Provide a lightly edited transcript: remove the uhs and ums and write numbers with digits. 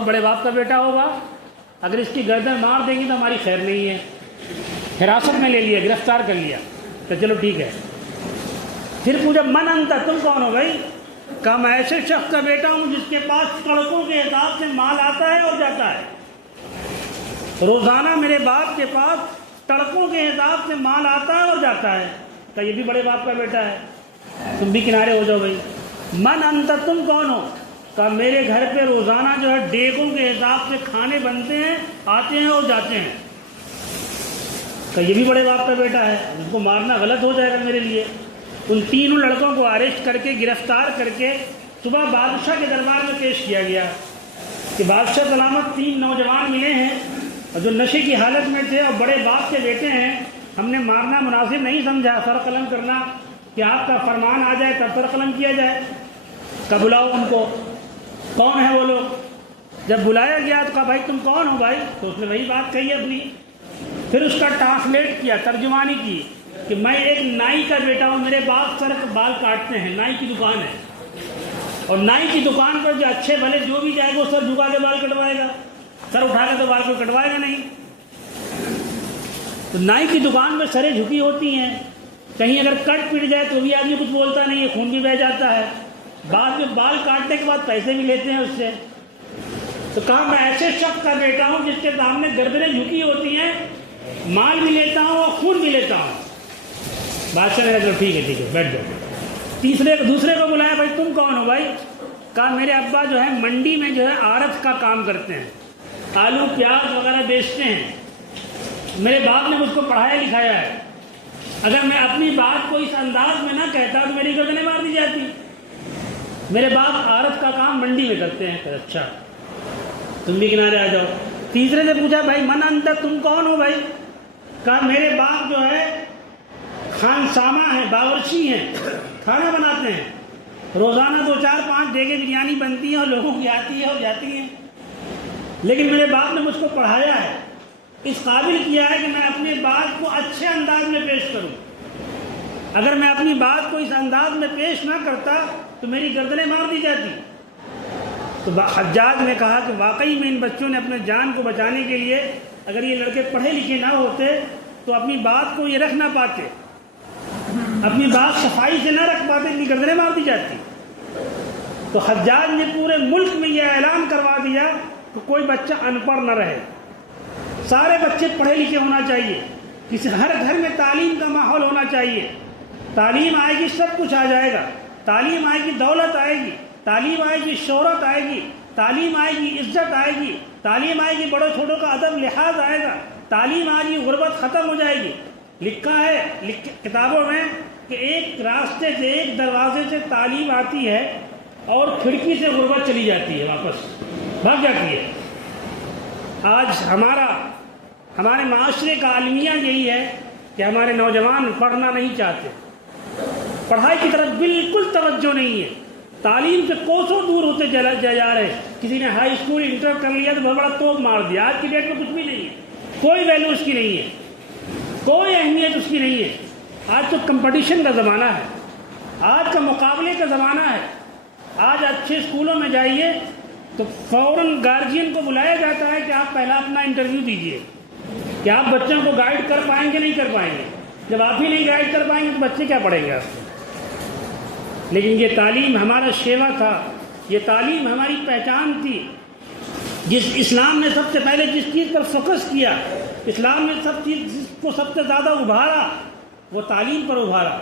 بہت بڑے باپ کا بیٹا ہوگا، اگر اس کی گردن مار دیں گی تو ہماری خیر نہیں ہے۔ حراست میں لے لیا، گرفتار کر لیا، تو چلو ٹھیک ہے۔ پھر پوچھا من انت، تم کون ہو بھائی؟ کہا میں ایسے شخص کا بیٹا ہوں جس کے پاس کڑکوں کے حساب سے مال آتا ہے اور جاتا ہے۔ روزانہ میرے باپ کے پاس تڑکوں کے حساب سے مال آتا ہے اور جاتا ہے۔ کہ یہ بھی بڑے باپ کا بیٹا ہے، تم بھی کنارے ہو جاؤ بھائی۔ من انت، تم کون ہو؟ کہ میرے گھر پہ روزانہ جو ہے ڈیگوں کے حساب سے کھانے بنتے ہیں، آتے ہیں اور جاتے ہیں۔ کہ یہ بھی بڑے باپ کا بیٹا ہے، ان کو مارنا غلط ہو جائے گا میرے لیے۔ ان تینوں لڑکوں کو اریسٹ کر کے، گرفتار کر کے صبح بادشاہ کے دربار میں پیش کیا گیا کہ بادشاہ سلامت 3 نوجوان ملے ہیں اور جو نشے کی حالت میں تھے اور بڑے باپ کے بیٹے ہیں، ہم نے مارنا مناسب نہیں سمجھا، سر قلم کرنا کہ آپ کا فرمان آ جائے تب سر قلم کیا جائے۔ کب بلاؤ ان کو، کون ہیں وہ لوگ؟ جب بلایا گیا تو کہا بھائی تم کون ہو بھائی؟ تو اس نے وہی بات کہی اپنی۔ پھر اس کا ٹرانسلیٹ کیا، ترجمانی کی کہ میں ایک نائی کا بیٹا ہوں، میرے باپ سر بال کاٹتے ہیں، نائی کی دکان ہے، اور نائی کی دکان پر جو اچھے بھلے جو بھی جائے گا وہ سر جھکا کے بال کٹوائے گا، سر اٹھا کے تو بال کو کٹوائے گا نہیں۔ تو نائی کی دکان میں سریں جھکی ہوتی ہیں، کہیں اگر کٹ پٹ جائے تو بھی آدمی کچھ بولتا نہیں ہے، خون بھی بہہ جاتا ہے، بعد میں بال کاٹنے کے بعد پیسے بھی لیتے ہیں اس سے۔ تو کہا میں ایسے شخص کا بیٹا ہوں جس کے سامنے گردنیں جھکی ہوتی ہیں، مال بھی لیتا ہوں اور خون بھی لیتا ہوں۔ بادشاہ نے کہا ٹھیک ہے بیٹھ جاؤ۔ دوسرے کو بلایا، بھائی تم کون ہو بھائی؟ کہا میرے ابا جو ہے منڈی میں جو ہے آڑت کا کام کرتے ہیں، آلو پیاز وغیرہ بیچتے ہیں، میرے باپ نے مجھ کو پڑھایا لکھایا ہے، اگر میں اپنی بات کو اس انداز میں نہ کہتا تو میری گردنیں مار دی جاتی۔ میرے باپ آڑت کا کام منڈی میں کرتے ہیں۔ کہ اچھا تم بھی کنارے آ جاؤ۔ تیسرے سے پوچھا بھائی من انت، تم کون ہو بھائی؟ کہا میرے باپ جو ہے خانسامہ ہیں، باورچی ہیں، کھانا بناتے ہیں، روزانہ 2 4 5 دیگیں بریانی بنتی ہیں اور لوگوں کی آتی ہے اور جاتی ہیں، لیکن میرے باپ نے مجھ کو پڑھایا ہے، اس قابل کیا ہے کہ میں اپنی بات کو اچھے انداز میں پیش کروں۔ اگر میں اپنی بات کو اس انداز میں پیش نہ کرتا تو میری گردنیں مار دی جاتی۔ تو حجاج نے کہا کہ واقعی میں ان بچوں نے اپنے جان کو بچانے کے لیے، اگر یہ لڑکے پڑھے لکھے نہ ہوتے تو اپنی بات کو یہ رکھ نہ پاتے، اپنی بات صفائی سے نہ رکھ پاتے، اتنی گردنیں مار دی جاتی۔ تو حجاج نے پورے ملک میں یہ اعلان کروا دیا کہ کوئی بچہ ان پڑھ نہ رہے، سارے بچے پڑھے لکھے ہونا چاہیے، ہر گھر میں تعلیم کا ماحول ہونا چاہیے۔ تعلیم آئے گی سب کچھ آ جائے گا، تعلیم آئے گی دولت آئے گی، تعلیم آئے گی شہرت آئے گی، تعلیم آئے گی عزت آئے گی، تعلیم آئے گی بڑوں چھوٹوں کا ادب لحاظ آئے گا، تعلیم آئے گی غربت ختم ہو جائے گی۔ لکھا ہے کتابوں میں کہ ایک راستے سے، ایک دروازے سے تعلیم آتی ہے اور کھڑکی سے غربت چلی جاتی ہے، واپس بھاگ جاتی ہے۔ آج ہمارے معاشرے کا المیہ یہی ہے کہ ہمارے نوجوان پڑھنا نہیں چاہتے، پڑھائی کی طرف بالکل توجہ نہیں ہے، تعلیم سے کوسوں دور ہوتے جا رہے ہیں۔ کسی نے ہائی اسکول انٹر کر لیا تو بہت بڑا توپ مار دیا، آج کی ڈیٹ میں کچھ بھی نہیں ہے، کوئی ویلیو اس کی نہیں ہے، کوئی اہمیت اس کی نہیں ہے۔ آج تو کمپٹیشن کا زمانہ ہے، آج کا مقابلے کا زمانہ ہے۔ آج اچھے اسکولوں میں جائیے تو فوراً گارجین کو بلایا جاتا ہے کہ آپ پہلا اپنا انٹرویو دیجئے کہ آپ بچوں کو گائیڈ کر پائیں گے نہیں کر پائیں گے۔ جب آپ ہی نہیں گائیڈ کر پائیں گے تو بچے کیا پڑھیں گے آپ کو؟ لیکن یہ تعلیم ہمارا شیوا تھا، یہ تعلیم ہماری پہچان تھی۔ جس اسلام نے سب سے پہلے جس چیز پر فوکس کیا، اسلام نے جس کو سب سے زیادہ ابھارا، وہ تعلیم پر ابھارا۔